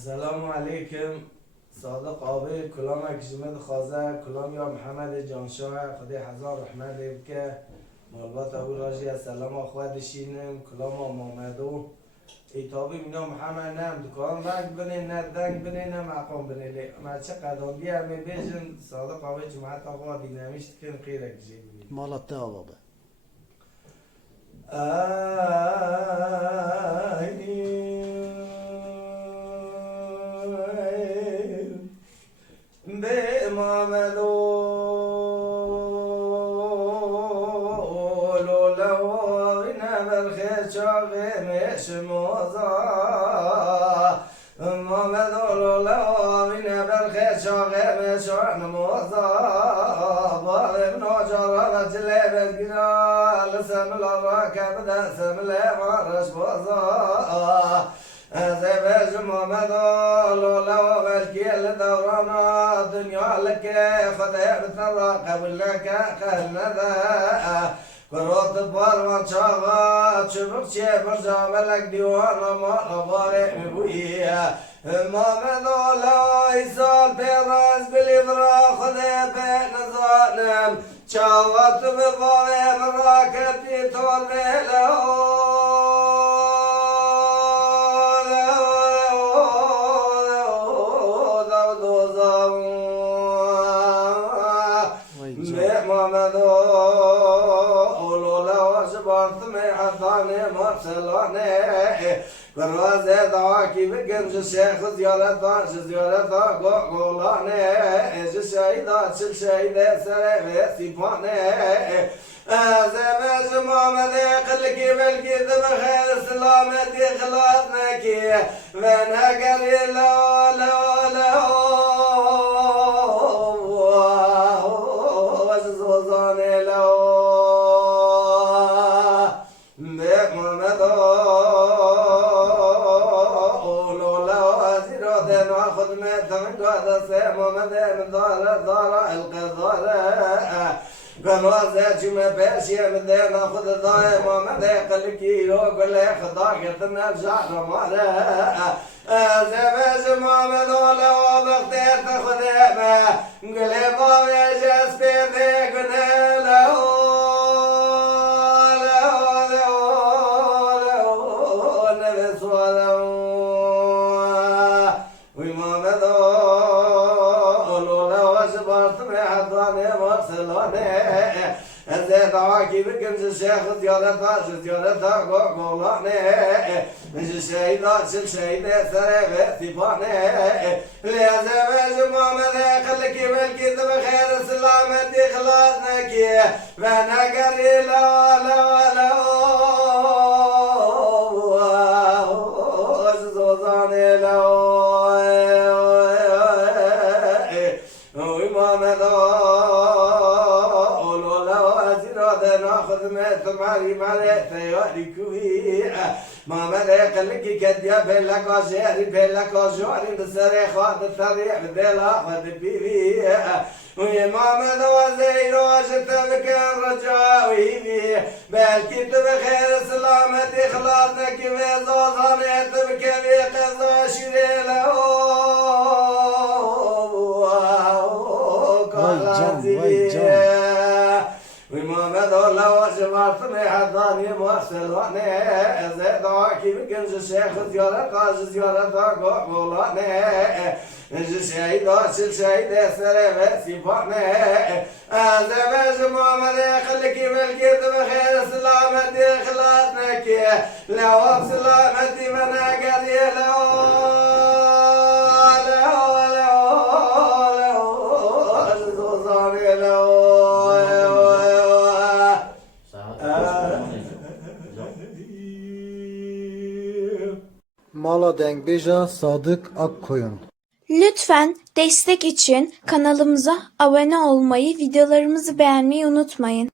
السلام علیکم صادق آبی کلام اکشمد خوازه کلام یا محمد جانشاه خدای هزار رحمت که مالبات او راجی السلام آخواه دشینم کلام آمامدو ایتابی مینا محمد نم دکان رنگ بنه نه دنگ بنه نه مقام بنه لی ما چه قدام بیا می بیشن صادق آبی جماعت آقا دینامیشت کن خیره کشید مالت آبابه به محمدو لولو نبرخ چاقه مشموزا محمدو لولو نبرخ چاقه مشموزا بارم ناجارا رجله بگیرا لسم لارا کبده سمله مارش بازا زبج محمد لولا بالكيل دورانا دنيا لك خذ بترى قبل لك خلنا كروت بار شاغا شبك شي برجع بلك ديوانا ما غارق مبويا محمد لولا يسال براس بالإبرا خذ بين ظالم شاغت بضاوي مراكبتي طول بلو بروازه دعاکی بگم شیخ زیارتا گولانه شهیدا چل شهیده سر و سیپانه زمج محمد قلقی بلکی دم خیر سلامتی خلاص نکی و نگری لو لو لو وزوزانه لو محمد من دار القدارة قنوازة جمع باشية من دين أخذ الضاية محمد قلكي يقول لي خضاقة نرجع رمالة زباز محمد ولو بختير تاخذ ما قلي بابي جاس بيدي قلي له دعاكي بكم الشيخ زيارتا قولاني من شهيدات شهيدة سريفة ثباني لازم محمد خلكي بالكي بخير سلامتي خلاصناكي فانا قري لا لا لا زوزاني لا تماري مالي ثياري كوي محمد قلقي كديا بلا كاجاري بلا كاجاري نسري خاد الثريع بدلا خد بيبي ويا محمد وزير وجدتك الرجاوي بالكي بخير سلامتي خلاصك في زوزاني تبكي بقضاء شريله ومحمد الله وجبرتني حضاني مرسلاني زيد عاكي بكنج الشيخ زيارة قولاني شهيدات شهيدة سريفة سيباني زباج محمد خلكي بالكيد بخير سلامتي خلاصنك لو بسلامتي من قري Mala Dengbej'a Sadık Akkoyun. Lütfen destek için kanalımıza abone olmayı, videolarımızı beğenmeyi unutmayın.